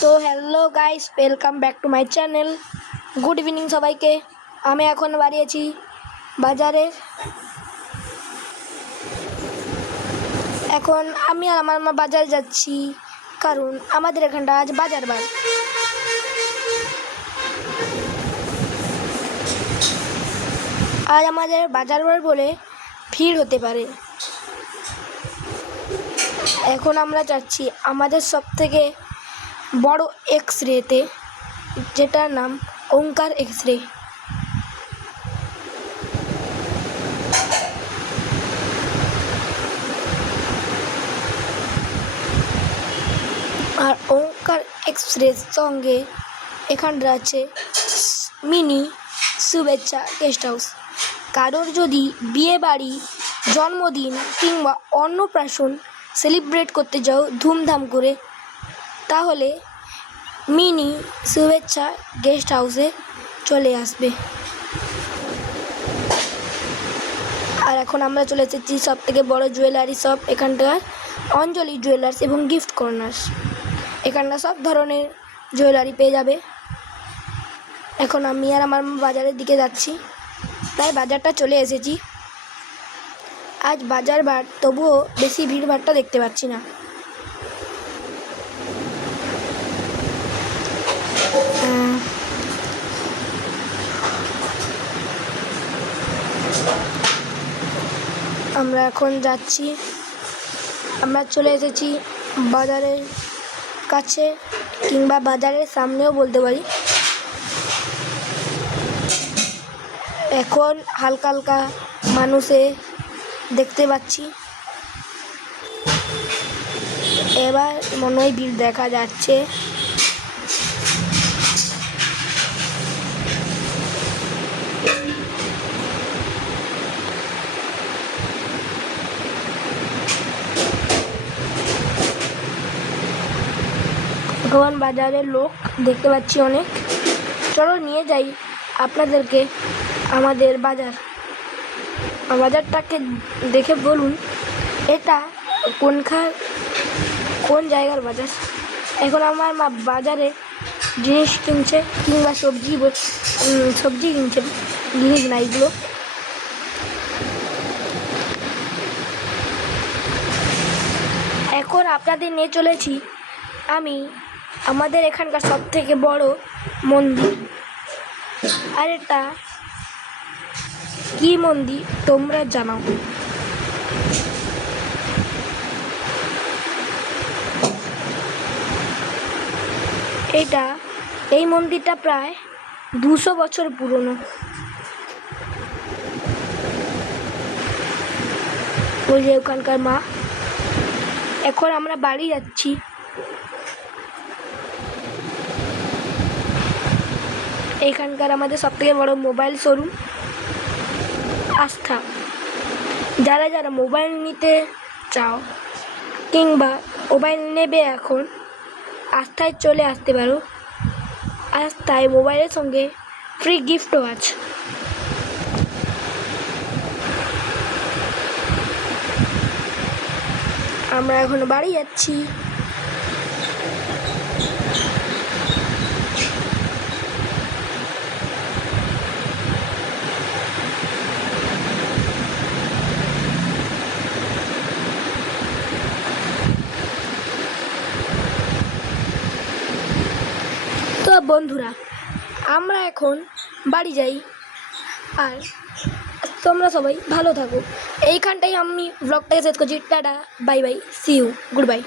তো hello guys, welcome back to my channel. Good evening সবাইকে। আমি এখন বাড়িয়েছি বাজারে। এখন আমি আর আমার মা বাজারে যাচ্ছি, কারণ আমাদের এখানটা আজ বাজার বার। আজ আমাদের বাজার বার বলে ভিড় হতে পারে। এখন আমরা যাচ্ছি আমাদের সবথেকে বড় এক্স রেতে, যেটার নাম ওঙ্কার এক্স রে। আর ওঙ্কার এক্সপ্রেস সঙ্গে এখানটা আছে মিনি শুভেচ্ছা গেস্ট হাউস। কারোর যদি বিয়ে বাড়ি, জন্মদিন কিংবা অন্নপ্রাশন সেলিব্রেট করতে যাও ধুমধাম করে, তাহলে মিনি শুভেচ্ছা গেস্ট হাউসে চলে আসবে। আর এখন আমরা চলে এসেছি সব থেকে বড় জুয়েলারি শপ, এখানটার অঞ্জলি জুয়েলার্স এবং গিফট কর্নার্স। এখানটা সব ধরনের জুয়েলারি পেয়ে যাবে। এখন আমি আর আমার বাজারের দিকে যাচ্ছি, তাই বাজারটা চলে এসেছি। আজ বাজার বার, তবুও বেশি ভিড়ভাড়টা দেখতে পাচ্ছি না। আমরা এখন যাচ্ছি, আমরা চলে এসেছি বাজারের কাছে, কিংবা বাজারের সামনেও বলতে পারি। এখন হালকা হালকা মানুষে দেখতে পাচ্ছি। এবার মনে হয় ভিড় দেখা যাচ্ছে। এখন বাজারের লোক দেখতে পাচ্ছি অনেক। চলো নিয়ে যাই আপনাদেরকে আমাদের বাজারটাকে দেখে বলুন এটা কোন জায়গার বাজার। এখন আমার মা বাজারে জিনিস কিনছে, কিংবা সবজি কিনছে, জিনিস না এগুলো। এখন আপনাদের নিয়ে চলেছি আমি আমাদের এখানকার সব থেকে বড় মন্দির। আর এটা কি মন্দির তোমরা জানাও। এই মন্দিরটা প্রায় 200 বছর পুরনো। ওই যে ওখানকার মা। এখন আমরা বাড়ি যাচ্ছি। এখানকার আমাদের সবথেকে বড় মোবাইল শোরুম আস্থা। যারা যারা মোবাইল নিতে চাও কিংবা মোবাইল নেবে, এখন আস্থায় চলে আসতে পারো। আস্থায় মোবাইলের সঙ্গে ফ্রি গিফটও আছে। আমরা এখন বাড়ি যাচ্ছি। তো বন্ধুরা, আমরা এখন বাড়ি যাই। আর তোমরা সবাই ভালো থাকো। এইখানটাই আমি ব্লগটাকে শেষ করছি। টাটা, bye bye, see you, good bye.